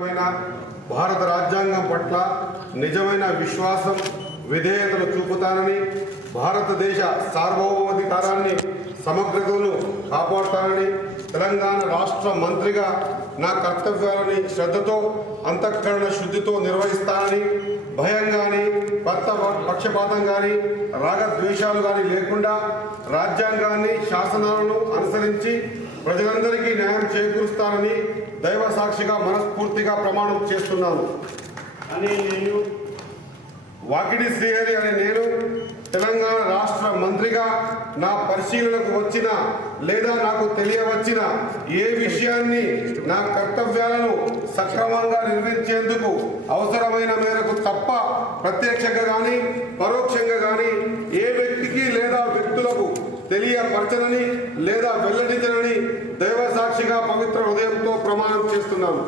చట్టమైన భారత రాజ్యాంగం పట్ల నిజమైన విశ్వాసం విధేయతను చూపుతానని, భారతదేశ సార్వభౌమాధికారాన్ని సమగ్రతను కాపాడుతానని, తెలంగాణ రాష్ట్ర మంత్రిగా నా కర్తవ్యాలని శ్రద్ధతో అంతఃకరణ శుద్ధితో నిర్వహిస్తానని, భయం కానీ పక్షపాతం కానీ రాగద్వేషాలు కానీ లేకుండా రాజ్యాంగాన్ని శాసనాలను అనుసరించి ప్రజలందరికీ న్యాయం చేకూరుస్తానని దైవ సాక్షిగా మనస్ఫూర్తిగా ప్రమాణం చేస్తున్నాను అని నేను వాకిడి శ్రీహరి అనే నేను తెలంగాణ రాష్ట్ర మంత్రిగా నా పరిశీలనకు వచ్చిన లేదా నాకు తెలియవచ్చిన ఏ విషయాన్ని నా కర్తవ్యాలను సక్రమంగా నిర్వహించేందుకు అవసరమైన మేరకు తప్ప ప్రత్యక్షంగా కానీ పరోక్షంగా కానీ ఏ వ్యక్తికి లేదా వ్యక్తులకు తెలియపరచనని లేదా వెల్లడించనని దైవ సాక్షిగా పవిత్ర హృదయంతో ప్రమాణం చేస్తున్నాను.